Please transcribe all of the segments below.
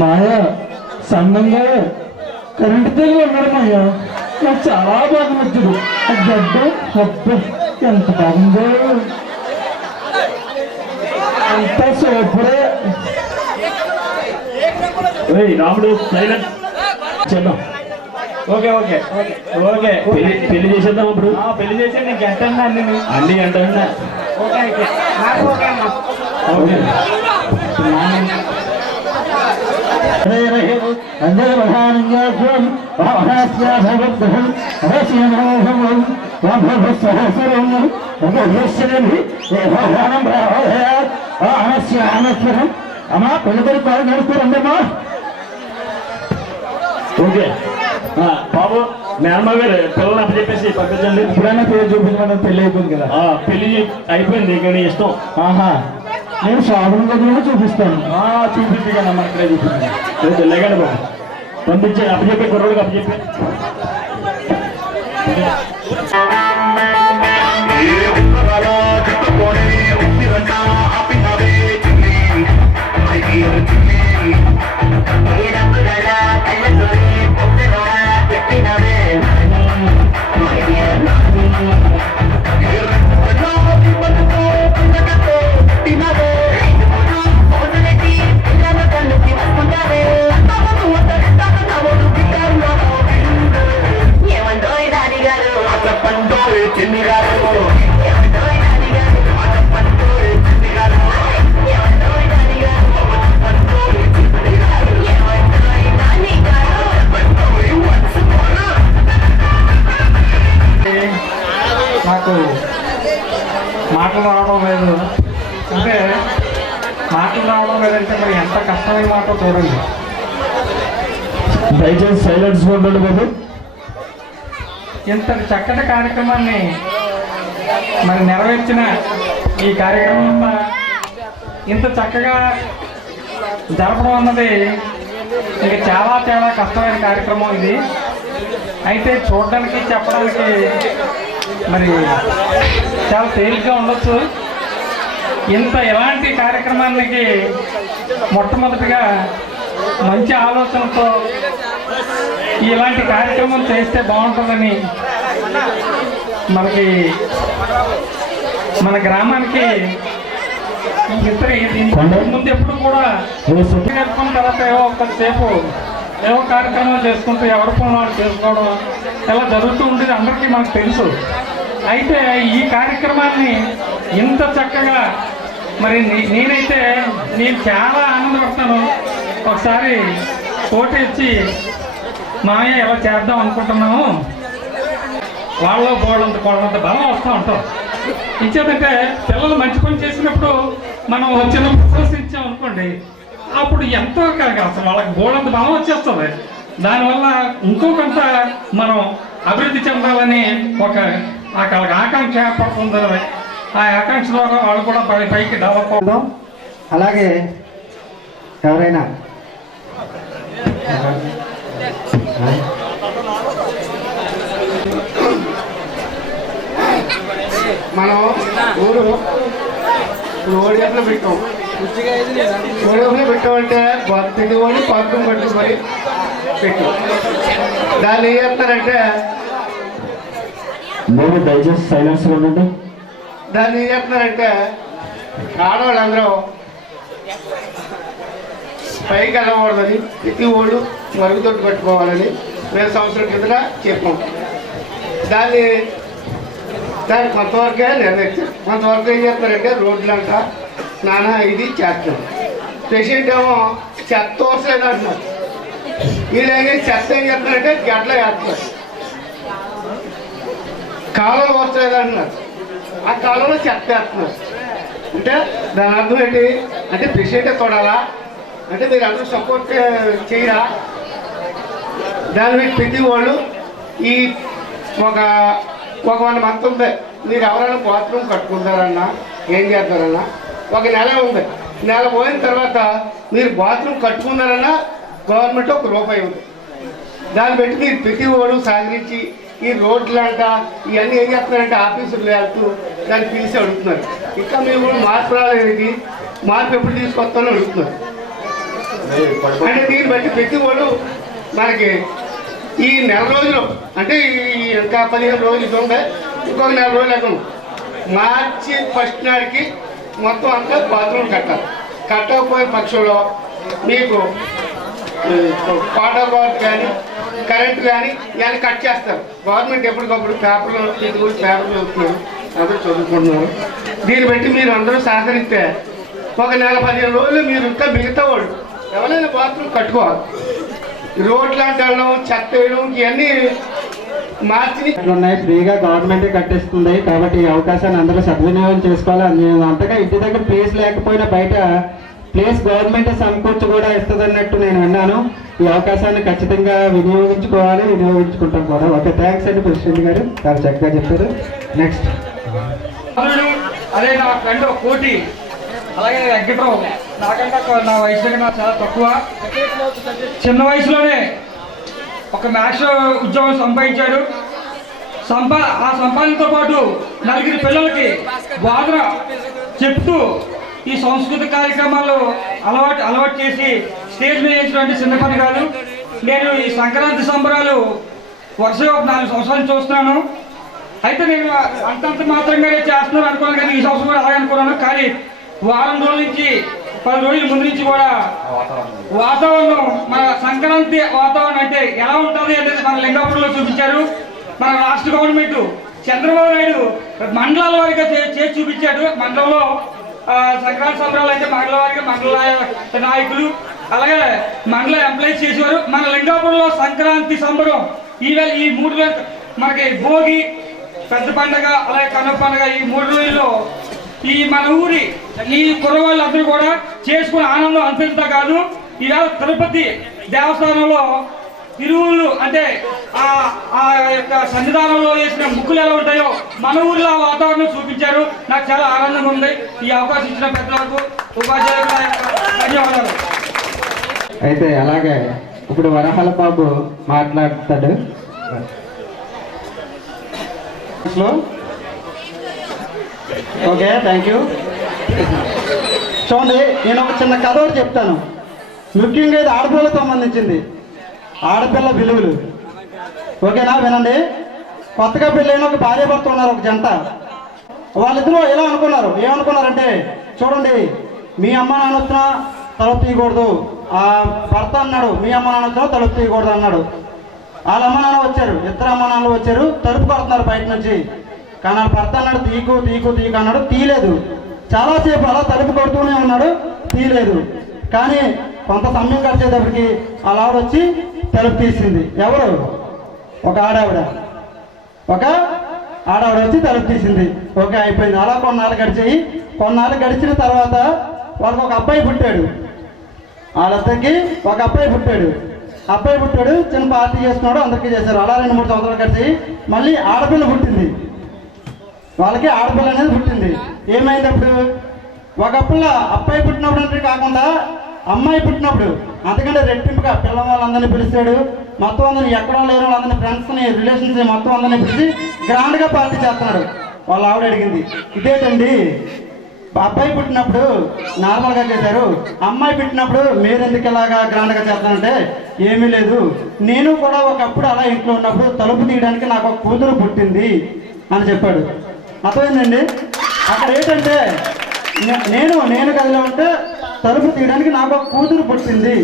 మాయా సన్నంగా కరెంటు దగ్గర ఉన్నాడు మాయా. నాకు చాలా బాగా నచ్చుడు. ఆ గడ్డ హబ్బ ఎంత బాగుందో, అంత సూపరే. రాముడు చేద్దాం. ఓకే ఓకే ఓకే పెళ్లి చేసేద్దాం. అప్పుడు పెళ్లి చేసి నీకు గంట అన్ని గంట ఓకే అయితే నాకు ఓకే అమ్మా. ఓకే అమ్మా పెళ్ళిపడి బాగా నడుస్తారండమ్మా. ఓకే బాబు మేనమ్మ గారు పిల్లలు అప్పచెప్పేసి పంపించండి. ఇప్పుడైనా పేరు చూపించడం పెళ్ళి అయిపోయింది కదా. పెళ్లి అయిపోయింది, కానీ ఇష్టం. ఆహా, నేను సాధన దగ్గర చూపిస్తాను. చూపించగలమ్మా, ఇక్కడే చూపించండి. లేకండి బాబు పంపించండి. అప్పచెప్పే కుర్రోడికి అప్పచెప్పే. నాకు మాటలు రావడం లేదు అంటే మాటలు రావడం లేదంటే మరి ఎంత కష్టమైన మాట చూడండి. దయచేసి సైలెన్స్ ఉండండి బాబు. ఇంత చక్కటి కార్యక్రమాన్ని మరి నెరవేర్చిన ఈ కార్యక్రమం అంతా ఇంత చక్కగా జరపడం అన్నది ఇక చాలా చాలా కష్టమైన కార్యక్రమం ఇది. అయితే చూడడానికి చెప్పడానికి మరి చాలా తేలిగ్గా ఉండొచ్చు. ఇలాంటి కార్యక్రమానికి మొట్టమొదటిగా మంచి ఆలోచనతో ఇలాంటి కార్యక్రమం చేస్తే బాగుంటుందని మన గ్రామానికి ముందు ఎప్పుడు కూడా జరుపుకున్న తర్వాత ఏవో కార్యక్రమాలు చేసుకుంటూ ఎవరి పనులు చేసుకోవడం ఇలా జరుగుతూ ఉండేది అందరికీ మనకు తెలుసు. అయితే ఈ కార్యక్రమాన్ని ఇంత చక్కగా మరి నేను చాలా ఆనందపడతాను. ఒకసారి పోటీ ఇచ్చి మామయ్య ఎలా చేద్దాం అనుకుంటున్నాము, వాళ్ళలో కోళ్ళంత బలం వస్తూ ఉంటాం. ఇచ్చేదంటే పిల్లలు మంచి పని చేసినప్పుడు మనం వచ్చిన ప్రశంసించాం అనుకోండి, అప్పుడు ఎంతో కాదు అసలు వాళ్ళకి బోళ్ళంత బలం వచ్చేస్తుంది. దానివల్ల ఇంకొకంత మనం అభివృద్ధి చెందాలని వాళ్ళకి ఆకాంక్ష ఏర్పడుతుంది. ఆ ఆకాంక్షలో వాళ్ళు కూడా పైకి డెవలప్ అవుతాం. అలాగే ఎవరైనా మనం ఊరు ఓడిఎఫ్లో పెట్టాం. ఓడిఎఫ్లో పెట్టామంటే తిండి ఓడి పక్కన పట్టుకుని పెట్టాం. దాన్ని ఏం చేస్తారంటే దయచేసి సైలెన్స్ ఉండండి. దాన్ని ఏం చేస్తున్నారంటే ఆడవాళ్ళందరూ పైకి వెళ్ళకూడదని ప్రతి ఓళ్ళు మరుగుదొడ్డు కట్టుకోవాలని మేము సంవత్సరం కింద చెప్పాం. దాన్ని కొంతవరకే నెరవేర్చారు. కొంతవరకు ఏం చేస్తారంటే రోడ్లంట నానా ఇది చేస్తాం. పేషెంట్ ఏమో చెత్త వస్తలేదు అంటున్నారు. వీళ్ళు చెత్త ఏం చేస్తారంటే గడ్డలో వేస్తారు. కాలువలు వస్తలేదు అంటున్నారు. ఆ కాలంలో చెత్త వేస్తున్నారు. అంటే దాని అర్థం ఏంటి అంటే పేషెంటే చూడాలా అంటే మీరు అందరూ సపోర్ట్ చేయరా? దాని మీద ప్రతి వాళ్ళు ఈ ఒక 1 మంత్ ఉంది. మీరు ఎవరైనా బాత్రూమ్ కట్టుకుంటారన్నా ఏం చేస్తారన్నా ఒక నెల ఉంది. నెల పోయిన తర్వాత మీరు బాత్రూమ్ కట్టుకున్నారన్నా గవర్నమెంట్ ₹1 ఉంది. దాన్ని బట్టి మీరు ప్రతి వాడు సహకరించి ఈ రోడ్లంట ఇవన్నీ ఏం చేస్తున్నారంటే ఆఫీసులు వెళ్తూ దాన్ని పిలిచి అడుగుతున్నారు. ఇంకా మేము మార్పు రాలేదు, మార్పు ఎప్పుడు తీసుకొస్తానో అడుగుతున్నారు. అంటే దీన్ని బట్టి ప్రతి వాళ్ళు మనకి ఈ నెల రోజులు అంటే ఈ ఇంకా 15 రోజులు ఇది ఉండే ఇంకొక 4 రోజులు అక్కడ మార్చి 1 నాటికి మొత్తం అంతా బాత్రూమ్ కట్టాలి. కట్టకపోయిన పక్షంలో మీకు వాటర్ బాత్ కానీ కరెంట్ కానీ ఇవన్నీ కట్ చేస్తారు. గవర్నమెంట్ ఎప్పటికప్పుడు పేపర్లు పేపర్లు చదువుతున్నారు, అందరూ చదువుకుంటున్నారు. దీన్ని బట్టి మీరు అందరూ సహకరిస్తే ఒక నెల 15 రోజులు మీరు ఇంకా మిగతా వాళ్ళు ఎవరైనా బాత్రూమ్ కట్టుకోవాలి. రోడ్లు అంటే చెత్త వేయడం ఇవన్నీ మార్చి ఉన్నాయి, ఫ్రీగా గవర్నమెంటే కట్టిస్తుంది. కాబట్టి ఈ అవకాశాన్ని అందరూ సద్వినియోగం చేసుకోవాలి. నేను అంతగా ఇంటి దగ్గర ప్లేస్ లేకపోయినా బయట ప్లేస్ గవర్నమెంటే సమకూర్చి కూడా ఇస్తుంది అన్నట్టు నేను విన్నాను. ఈ అవకాశాన్ని ఖచ్చితంగా వినియోగించుకోవాలి, వినియోగించుకుంటాం కూడా. ఓకే, థ్యాంక్స్ అండి ప్రెసిడెంట్ గారు, చాలా చక్కగా చెప్పారు. నెక్స్ట్ అదే నా ఫ్రెండ్ కోటి, అలాగే వెంకట్రావు, నాకంటే నా వయసు దగ్గర నాకు చాలా తక్కువ. చిన్న వయసులోనే ఒక మ్యాథ్స్ ఉద్యోగం సంపాదించాడు. ఆ సంపాదనతో పాటు 4 పిల్లలకి బోధన చెప్తూ ఈ సాంస్కృతిక కార్యక్రమాలు అలవాటు చేసి స్టేజ్ మీద వేసినటువంటి చిన్న పని కాదు. నేను ఈ సంక్రాంతి సంబరాలు వరుసగా ఒక 4 సంవత్సరాలు చూస్తున్నాను. అయితే నేను అంతంత మాత్రంగానే చేస్తున్నాను అనుకున్నాను, కానీ ఈ సంవత్సరం కూడా అలాగే అనుకున్నాను. కానీ వారం రోజుల నుంచి 10 రోజుల ముందు నుంచి కూడా వాతావరణం, మన సంక్రాంతి వాతావరణం అంటే ఎలా ఉంటుంది అనేది మన లింగాపూర్లో చూపించారు. మన రాష్ట్ర గవర్నమెంట్ చంద్రబాబు నాయుడు మండలాల వారిగా చేసి చూపించాడు. మండలంలో సంక్రాంతి సంబరాలు అయితే మండల వారిగా మండల నాయకులు అలాగే మండల ఎంప్లాయీస్ చేసేవారు. మన లింగాపూర్లో సంక్రాంతి సంబరం ఈవేళ ఈ 3 మనకి భోగి, పెద్ద పండుగ అలాగే కనుమ పండుగ, ఈ 3 రోజుల్లో ఈ మన ఊరి ఈ కుర్రవాళ్ళందరూ కూడా చేసుకునే ఆనందం అంతంత కాదు. ఈవేళ తిరుపతి దేవస్థానంలో తిరువులు అంటే ఆ యొక్క సన్నిధానంలో వేసిన ముక్కులు ఎలా ఉంటాయో మన ఊరిలో ఆ వాతావరణం చూపించారు. నాకు చాలా ఆనందంగా ఉంది. ఈ అవకాశం ఇచ్చిన పెద్దలకు, ఉపాధ్యాయులకు ధన్యవాదాలు. అయితే అలాగే ఇప్పుడు వరహాల బాబు మాట్లాడతాడు. Okay, thank you. చూడండి, నేను ఒక చిన్న కథ ఒకటి చెప్తాను. ముఖ్యంగా ఇది ఆడపిల్లలకు సంబంధించింది, ఆడపిల్ల విలువలు. ఓకేనా, వినండి. కొత్తగా పెళ్ళైన ఒక భార్య భర్త ఉన్నారు, ఒక జంట. వాళ్ళిద్దరూ ఎలా అనుకున్నారు, ఏమనుకున్నారంటే, చూడండి మీ అమ్మ నాన్న వచ్చినా తలుపు తీయకూడదు. ఆ భర్త అన్నాడు మీ అమ్మ నాన్న వచ్చినా తలుపు తీయకూడదు అన్నాడు. వాళ్ళ అమ్మ నాన్న వచ్చారు, ఇద్దరు అమ్మ నాన్నలు వచ్చారు, తలుపు కొడుతున్నారు బయట నుంచి. కానీ వాళ్ళ భర్త అన్నాడు తీకు తీకు తీకు అన్నాడు, తీయలేదు. చాలాసేపు అలా తలుపు కొడుతూనే ఉన్నాడు, తీయలేదు. కానీ కొంత సమయం గడిచేటప్పటికి అలా వచ్చి తలుపు తీసింది. ఎవరు? ఒక ఆడావిడ వచ్చి తలుపు తీసింది. ఓకే, అయిపోయింది. అలా కొన్నాళ్ళు గడిచాయి. కొన్నాళ్ళు గడిచిన తర్వాత వాళ్ళకి ఒక అబ్బాయి పుట్టాడు. వాళ్ళకి ఒక అబ్బాయి పుట్టాడు. చిన్న పార్టీ చేసుకున్నాడు, అందరికీ చేశారు. అలా 2-3 సంవత్సరాలు గడిచాయి. మళ్ళీ ఆడపిల్ల పుట్టింది. వాళ్ళకి ఆడపిల్ల అనేది పుట్టింది. ఏమైంది అప్పుడు? ఒకప్పుడు అబ్బాయి పుట్టినప్పుడు అంటే కాకుండా అమ్మాయి పుట్టినప్పుడు అందుకంటే రెట్టింపుగా పిల్లల వాళ్ళందరినీ పిలిచాడు. మొత్తం అందరినీ ఎక్కడో లేని వాళ్ళందరినీ ఫ్రెండ్స్ని రిలేషన్స్ మొత్తం అందరినీ పిలిచి గ్రాండ్గా పార్టీ చేస్తున్నాడు. వాళ్ళ ఆవిడ అడిగింది, ఇదేంటండి అబ్బాయి పుట్టినప్పుడు నార్మల్గా చేశారు, అమ్మాయి పుట్టినప్పుడు మీరు ఎందుకు ఇలాగా గ్రాండ్గా చేస్తానంటే, ఏమీ లేదు, నేను కూడా ఒకప్పుడు అలా ఇంట్లో ఉన్నప్పుడు తలుపు తీయడానికి నాకు ఒక కూతురు పుట్టింది అని చెప్పాడు. అర్థమైందండి? అక్కడ ఏంటంటే నేను గదిలో ఉంటే తలుపు తీయడానికి నాకు ఒక కూతురు పుట్టింది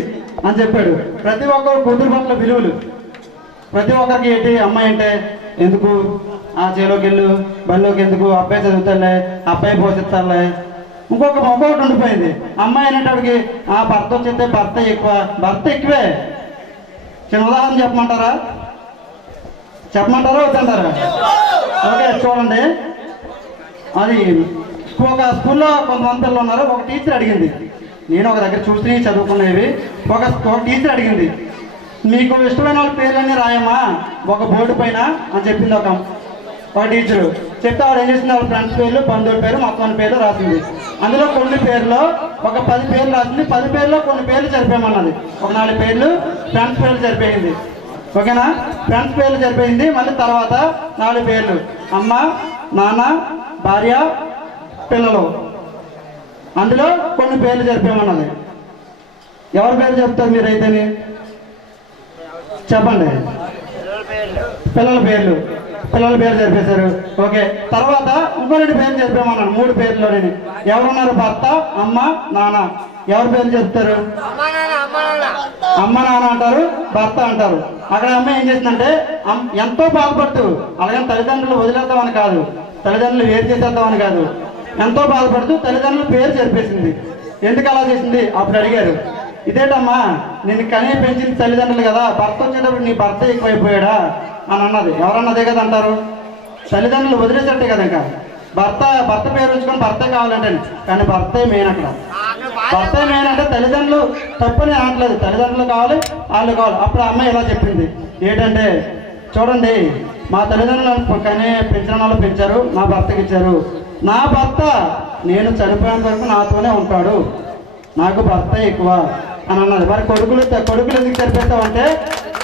అని చెప్పాడు. ప్రతి ఒక్కరు కూతురు పట్ల విలువలు. ప్రతి ఒక్కరికి ఏంటి, అమ్మాయి అంటే ఎందుకు, ఆ చేలోకి వెళ్ళు, బళ్ళోకి ఎందుకు, అబ్బాయి చదువుతాలే, అబ్బాయి పోషిస్తాలే, ఇంకొకటి ఉండిపోయింది. అమ్మాయి అనేటప్పటికి ఆ భర్త వచ్చేస్తే భర్త ఎక్కువే. చిన్న ఉదాహరణ చెప్పమంటారా వద్దంటారా? ఓకే, చూడండి. అది ఒక స్కూల్లో కొంతమంది పిల్లలు ఉన్నారు. ఒక టీచర్ అడిగింది, నేను ఒక దగ్గర చూసి చదువుకునేవి. ఒక టీచర్ అడిగింది, మీకు ఇష్టమైన వాళ్ళ పేర్లన్నీ రాయమ్మా ఒక బోర్డు పైన అని చెప్పింది ఒక టీచరు. చెప్తే ఆవిడ ఏం చేసింది, వాళ్ళ ఫ్రెండ్స్ పేర్లు, బంధువుల పేరు, మొత్తం పేర్లు రాసింది. అందులో కొన్ని పేర్లు ఒక 10 పేర్లు రాసింది. 10 పేర్లో కొన్ని పేర్లు సరిపోయమన్నది. ఒక 4 పేర్లు ఫ్రెండ్స్ పేర్లు సరిపోయింది. ఓకేనా, ఫ్రెండ్స్ పేర్లు సరిపోయింది. మళ్ళీ తర్వాత 4 పేర్లు అమ్మ, నాన్న, భార్య, పిల్లలు, అందులో కొన్ని పేర్లు సరిపోయమన్నది. ఎవరి పేరు చెప్తారు మీరైతేనే? చెప్పండి. పిల్లల పేర్లు చెప్పేశారు. ఓకే, తర్వాత ఇంకో 2 పేర్లు చెప్పామన్నాను. 3 పేర్లోనే ఎవరున్నారు? భర్త, అమ్మ, నాన్న. ఎవరి పేర్లు చెప్తారు? అమ్మ నాన్న అంటారు, భర్త అంటారు. అక్కడ అమ్మ ఏం చేసిందంటే ఎంతో బాధపడుతూ, అలాగే తల్లిదండ్రులు వదిలేద్దామని కాదు, తల్లిదండ్రులు వేరు చేసేద్దామని కాదు, ఎంతో బాధపడుతూ తల్లిదండ్రుల పేరు చెప్పేసింది. ఎందుకు అలా చేసింది? అప్పుడు అడిగారు, ఇదేటమ్మా నేను కనీ పెంచిన తల్లిదండ్రులు కదా, భర్త వచ్చేటప్పుడు నీ భర్త ఎక్కువైపోయాడా అని అన్నది. ఎవరన్నదే కదా అంటారు? తల్లిదండ్రులు వదిలేసట్టే కదా. ఇంకా భర్త పేరు ఉంచుకొని భర్తే కావాలంటే, కానీ భర్తే మెయిన్. అక్కడ భర్తే మెయిన్ అంటే తల్లిదండ్రులు తప్పని అనట్లేదు, తల్లిదండ్రులు కావాలి, వాళ్ళు కావాలి. అప్పుడు ఆ అమ్మాయి ఇలా చెప్పింది ఏంటంటే, చూడండి మా తల్లిదండ్రులు కానీ పెంచిన వాళ్ళు పెంచారు, నా భర్తకి ఇచ్చారు. నా భర్త నేను చనిపోయేంత వరకు నాతోనే ఉంటాడు, నాకు భర్త ఎక్కువ అని అన్నది. మరి కొడుకులు ఎందుకు సరిపెడతామంటే,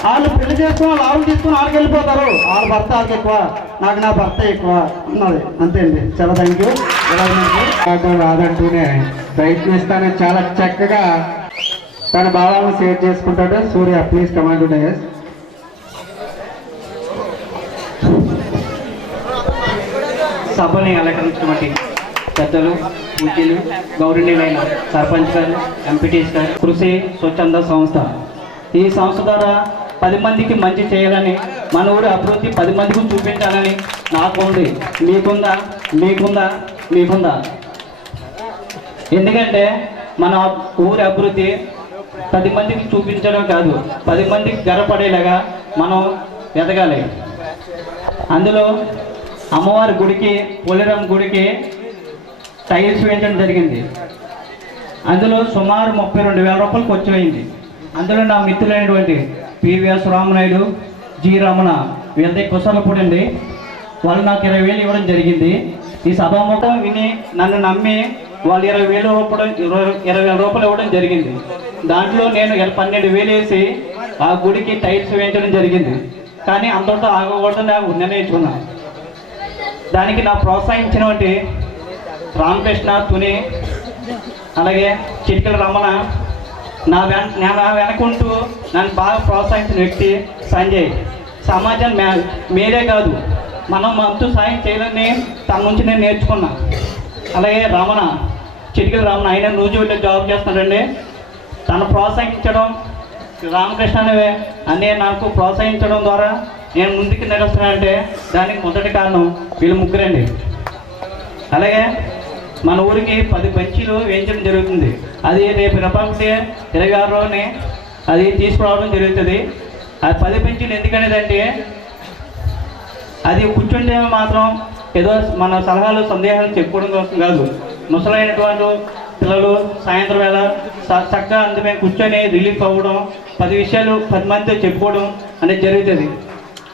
వాళ్ళు పెళ్లి చేసుకుని వాళ్ళు ఆవులు తీసుకుని వాళ్ళకి వెళ్ళిపోతారు, వాళ్ళ భర్త వాళ్ళకి ఎక్కువ, నాకు నా భర్త ఎక్కువ అన్నది. అంతే అండి. చాలా థ్యాంక్ యూ. రాదంటూనే ప్రయత్నిస్తానని చాలా చక్కగా తన భావాలను షేర్ చేసుకుంటాడు. సూర్య, ప్లీజ్ కమాండ్ డయస్. సభని అలంకరించినటువంటి పెద్దలు, పూజలు, గౌరవనీయులైన సర్పంచ్ గారు, ఎంపీటీస్ గారు, కృషి స్వచ్ఛంద సంస్థ. ఈ సంస్థ ద్వారా 10 మందికి మంచి చేయాలని, మన ఊరి అభివృద్ధి 10 మందికి చూపించాలని నాకుంది. మీకుందా? ఎందుకంటే మన ఊరి అభివృద్ధి 10 మందికి చూపించడం కాదు, 10 మందికి గర్వపడేలాగా మనం ఎదగాలి. అందులో అమ్మవారి గుడికి, పోలేరమ్మ గుడికి టైల్స్ వేయడం జరిగింది. అందులో సుమారు 32,000 రూపాయలు ఖర్చు అయింది. అందులో నా మిత్రులైనటువంటి పివిఎస్ రామనాయుడు, జి రమణ, వీళ్ళది కుసలపూడండి, వాళ్ళు నాకు 20,000 ఇవ్వడం జరిగింది. ఈ సభాముఖం విని నన్ను నమ్మి వాళ్ళు 20,000 రూపాయలు ఇవ్వడం జరిగింది. దాంట్లో నేను 12,000 వేసి ఆ గుడికి టైల్స్ వేయించడం జరిగింది. కానీ అంతటితో ఆగకూడదు నేను నిర్ణయించుకున్నాను. దానికి నా ప్రోత్సహించినటువంటి రామకృష్ణ, తుని, అలాగే చిటికల రమణ, నా వెనకుంటూ నన్ను బాగా ప్రోత్సహించిన వ్యక్తి సంజయ్. సమాజం మీరే కాదు, మనం మంతు సాయం చేయాలని తన నుంచి నేను నేర్చుకున్నా. అలాగే రమణ, చిటికల రమణ, ఆయన నూజివీడులో జాబ్ చేస్తున్నాడండి. తను ప్రోత్సహించడం, రామకృష్ణ అనే నాకు ప్రోత్సహించడం ద్వారా నేను ముందుకు నడుస్తున్నానంటే దానికి మొదటి కారణం వీళ్ళు ముగ్గురండి. అలాగే మన ఊరికి 10 బెంచీలు వేయించడం జరుగుతుంది. అది రేపు రిపబ్లిక్ డే 26 అది తీసుకురావడం జరుగుతుంది. అది 10 బెంచీలు ఎందుకనేదంటే, అది కూర్చుంటే మాత్రం ఏదో మన సలహాలు, సందేహాలు చెప్పుకోవడం కోసం కాదు. ముసలైనటువంటి పిల్లలు సాయంత్రం వేళ చక్కగా అందుమే కూర్చొని రిలీఫ్ అవ్వడం, 10 విషయాలు 10 మందితో చెప్పుకోవడం అనేది జరుగుతుంది.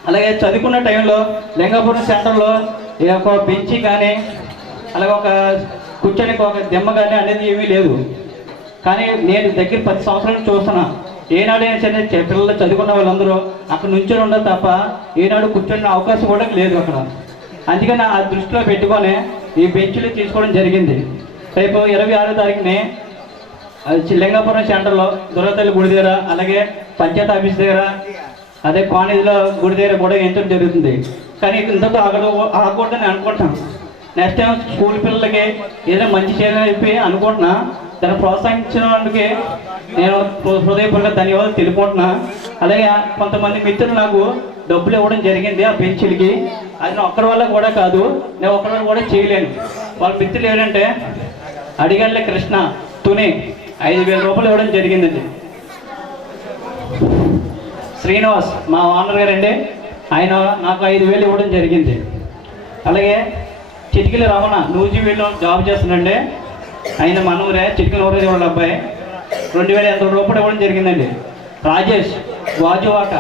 అలాగే చదువుకున్న టైంలో లింగాపురం సెంటర్లో ఒక బెంచి కానీ, అలాగే ఒక కూర్చొనికి ఒక దెమ్మ కానీ అనేది ఏమీ లేదు. కానీ నేను దగ్గర 10 సంవత్సరాలు చూస్తున్నా, ఏనాడైనా సరే పిల్లలు చదువుకున్న వాళ్ళందరూ అక్కడ నుంచొని ఉండదు తప్ప ఏనాడు కూర్చొని అవకాశం కూడా లేదు అక్కడ. అందుకని ఆ దృష్టిలో పెట్టుకొని ఈ బెంచ్లు తీసుకోవడం జరిగింది. రేపు 26వ తారీఖుని లింగాపురం సెంటర్లో దుర్గతల్లి గుడి దగ్గర, అలాగే పంచాయతీ ఆఫీస్ దగ్గర, అదే కాలేజీలో గుడి దగ్గర కూడా ఎంచడం జరుగుతుంది. కానీ ఇంతతో ఆగకూడదని అనుకుంటున్నాను. నెక్స్ట్ టైం స్కూల్ పిల్లలకి ఏదైనా మంచి చేయాలని చెప్పి అనుకుంటున్నా. దాన్ని ప్రోత్సహించిన వాళ్ళకి నేను హృదయపూర్వక ధన్యవాదాలు తెలుపుకుంటున్నా. అలాగే కొంతమంది మిత్రులు నాకు డబ్బులు ఇవ్వడం జరిగింది ఆ బెంచీలకి. అది నా ఒక్కడి వల్ల కూడా కాదు, నేను ఒక్కడి వల్ల కూడా చేయలేను. వాళ్ళ మిత్రులు ఏంటంటే అడిగళ్ళ కృష్ణ, తుని 5,000 రూపాయలు ఇవ్వడం జరిగిందండి. శ్రీనివాస్ మా ఓనర్ గారండి, ఆయన నాకు 5,000 ఇవ్వడం జరిగింది. అలాగే చిటికల రమణ నూజివీడులో జాబ్ చేస్తున్నాండి, ఆయన మనూరే, చిటికల ఊరే వాళ్ళ అబ్బాయి, 2,000 రూపాయలు ఇవ్వడం జరిగిందండి. రాజేష్ వాజువాక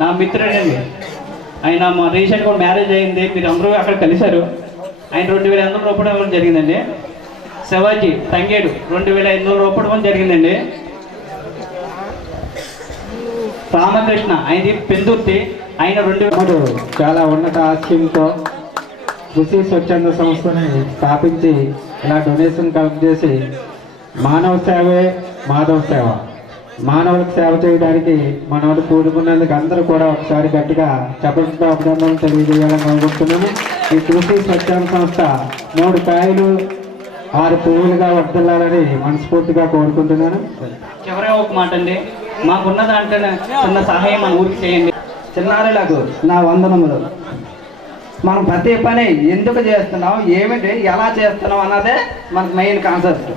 నా మిత్రుడండి, ఆయన మా రీసెంట్గా మ్యారేజ్ అయింది, మీరు అందరూ అక్కడ కలిశారు, ఆయన 2,500 రూపాయలు ఇవ్వడం జరిగిందండి. శివాజీ తంగేడు 2,500 రూపాయలు ఇవ్వడం జరిగిందండి. రామకృష్ణ ఆయనది పెందుర్తి, ఆయన 2,000 చాలా ఉన్నత ఆశయంతో కృషి స్వచ్ఛంద సంస్థని స్థాపించి ఇలా డొనేషన్ కలెక్ట్ చేసి మానవ సేవే మాధవ సేవ మానవులకు సేవ చేయడానికి మనవాడు కూడుకున్నందుకు అందరూ కూడా ఒకసారి గట్టిగా చప్పట్లతో అభినందనలు తెలియజేయాలని అనుకుంటున్నాను. ఈ కృషి స్వచ్ఛంద సంస్థ 3 కాయలు 6 పువ్వులుగా వర్ధిల్లాలని మనస్ఫూర్తిగా కోరుకుంటున్నాను. చివరిగా ఒక మాట అండి, మాకున్న దాంట్లో చిన్న సహాయం మన ఊరికి చేయండి. చిన్నారులకు నా వందనములు. మనం ప్రతి పని ఎందుకు చేస్తున్నాం, ఏమిటి, ఎలా చేస్తున్నాం అన్నదే మనకు మెయిన్ కాన్సెప్ట్.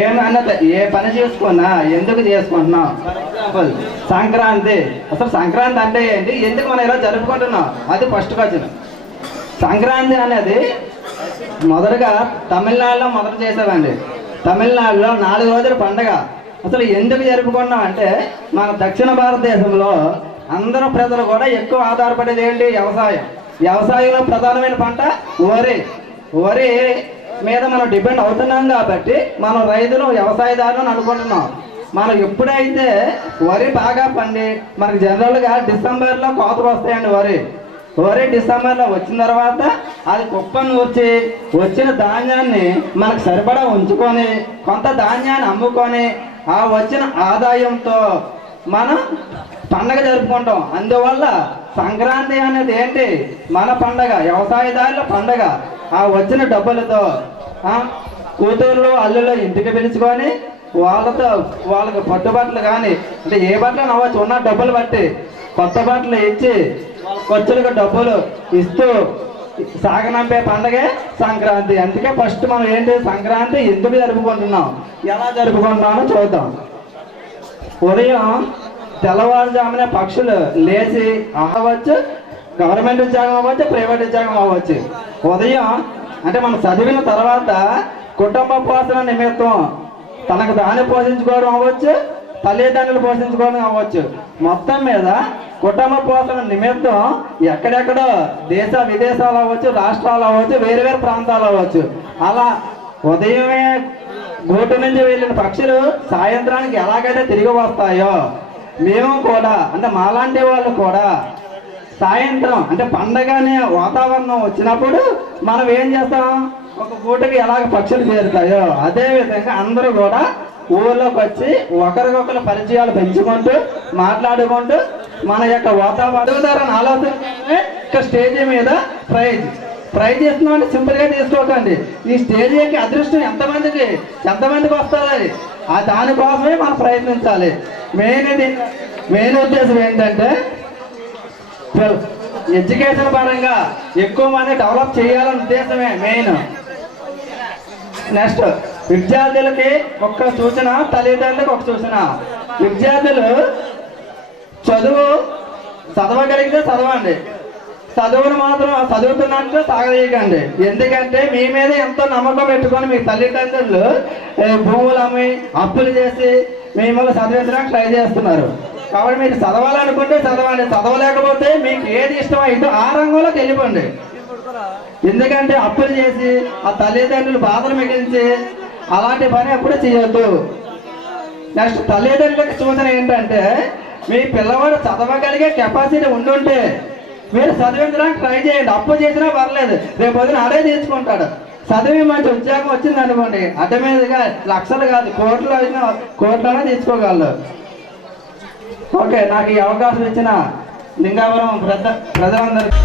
ఏమన్నది ఏ పని చేసుకున్నా ఎందుకు చేసుకుంటున్నాం. For example Sankranti. అసలు సంక్రాంతి అంటే ఏంటి, ఎందుకు మనం ఇలా జరుపుకుంటున్నాం, అది ఫస్ట్ క్వశ్చన్. సంక్రాంతి అనేది మొదటగా తమిళనాడులో మొదట చేసేదండి. తమిళనాడులో 4 రోజుల పండగ. అసలు ఎందుకు జరుపుకున్నాం అంటే మన దక్షిణ భారతదేశంలో అందరూ ప్రజలు కూడా ఎక్కువ ఆధారపడేది ఏంటి, వ్యవసాయం. వ్యవసాయంలో ప్రధానమైన పంట వరి. వరి మీద మనం డిపెండ్ అవుతున్నాం కాబట్టి మనం రైతులు వ్యవసాయదారులను అనుకుంటున్నాం. మనం ఎప్పుడైతే వరి బాగా పండి మనకి జనరల్గా డిసెంబర్లో కోతలు వస్తాయండి. వరి డిసెంబర్లో వచ్చిన తర్వాత అది కుప్పను వచ్చి వచ్చిన ధాన్యాన్ని మనకు సరిపడా ఉంచుకొని కొంత ధాన్యాన్ని అమ్ముకొని ఆ వచ్చిన ఆదాయంతో మనం పండగ జరుపుకుంటాం. అందువల్ల సంక్రాంతి అనేది ఏంటి, మన పండగ, వ్యవసాయదారుల పండగ. ఆ వచ్చిన డబ్బులతో కూతుర్లు అల్లులు ఇంటికి పిలుచుకొని వాళ్ళకి పట్టుబట్టలు కానీ అంటే ఏ బట్టలు అవ్వచ్చు ఉన్న డబ్బులు బట్టి కొత్త బట్టలు ఇచ్చి ఖర్చులకు డబ్బులు ఇస్తూ సాగనంపే పండగే సంక్రాంతి. అందుకే ఫస్ట్ మనం ఏంటి, సంక్రాంతి ఎందుకు జరుపుకుంటున్నాం, ఎలా జరుపుకుంటున్నామో చూద్దాం. ఉదయం తెల్లవారుజామునే పక్షులు లేచి అవ్వచ్చు, గవర్నమెంట్ ఉద్యోగం అవ్వచ్చు, ప్రైవేట్ ఉద్యోగం అవ్వచ్చు. ఉదయం అంటే మనం చదివిన తర్వాత కుటుంబ పోషణ నిమిత్తం తనకు దాన్ని పోషించుకోవడం అవ్వచ్చు, తల్లిదండ్రులు పోషించుకోవడం అవ్వచ్చు. మొత్తం మీద కుటుంబ పోషణ నిమిత్తం ఎక్కడెక్కడో దేశ విదేశాలు అవ్వచ్చు, రాష్ట్రాలు అవ్వచ్చు, వేరు వేరు ప్రాంతాలు అవ్వచ్చు. అలా ఉదయమే గూటు నుంచి వెళ్ళిన పక్షులు సాయంత్రానికి ఎలాగైతే తిరిగి వస్తాయో మేము కూడా అంటే మాలాంటి వాళ్ళు కూడా సాయంత్రం అంటే పండగ అనే వాతావరణం వచ్చినప్పుడు మనం ఏం చేస్తాం, ఒక పూటకి ఎలాగ పక్షులు చేరుతాయో అదేవిధంగా అందరూ కూడా ఊళ్ళోకి వచ్చి ఒకరికొకరు పరిచయాలు పెంచుకుంటూ మాట్లాడుకుంటూ మన యొక్క వాతావరణాన్ని ఆలోచన ఇక్కడ స్టేజ్ మీద ప్రైజ్ ఇస్తున్నామంటే సింపుల్గా తీసుకోకండి. ఈ స్టేజ్ యొక్క అదృష్టం ఎంతమందికి వస్తుంది, దానికోసమే మనం ప్రయత్నించాలి. మెయిన్ ఉద్దేశం ఏంటంటే ఎడ్యుకేషన్ పరంగా ఎక్కువ మంది డెవలప్ చేయాలనే ఉద్దేశమే మెయిన్. నెక్స్ట్ విద్యార్థులకి ఒక్క సూచన, తల్లిదండ్రులకు ఒక సూచన. విద్యార్థులు చదవగలిగితే చదవండి, చదువును మాత్రం చదువుతున్నట్టు సాగదీయకండి. ఎందుకంటే మీ మీద ఎంతో నమ్మకం పెట్టుకొని మీ తల్లిదండ్రులు భూములు అమ్మి అప్పులు చేసి మిమ్మల్ని చదివించడానికి ట్రై చేస్తున్నారు. కాబట్టి మీరు చదవాలనుకుంటే చదవండి, చదవలేకపోతే మీకు ఏది ఇష్టమైందో ఆ రంగంలోకి వెళ్ళిపోండి. ఎందుకంటే అప్పులు చేసి ఆ తల్లిదండ్రులు బాధలు మిగిలించి అలాంటి పని ఎప్పుడు చేయొద్దు. నెక్స్ట్ తల్లిదండ్రులకు సూచన ఏంటంటే మీ పిల్లవాడు చదవగలిగే కెపాసిటీ ఉండుంటే మీరు చదివించడానికి ట్రై చేయండి. అప్పు చేసినా పర్లేదు, రేపు పొద్దున అదే తీసుకుంటాడు. చదివి మంచి ఉద్యోగం వచ్చింది అనుకోండి, అడ్డమీదగా లక్షలు కాదు కోట్లనే తీసుకోగలరు. ఓకే, నాకు ఈ అవకాశం ఇచ్చిన లింగాపురం ప్రజలందరికీ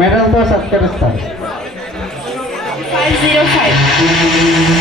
మెడల్తో సత్కరిస్తారు. 505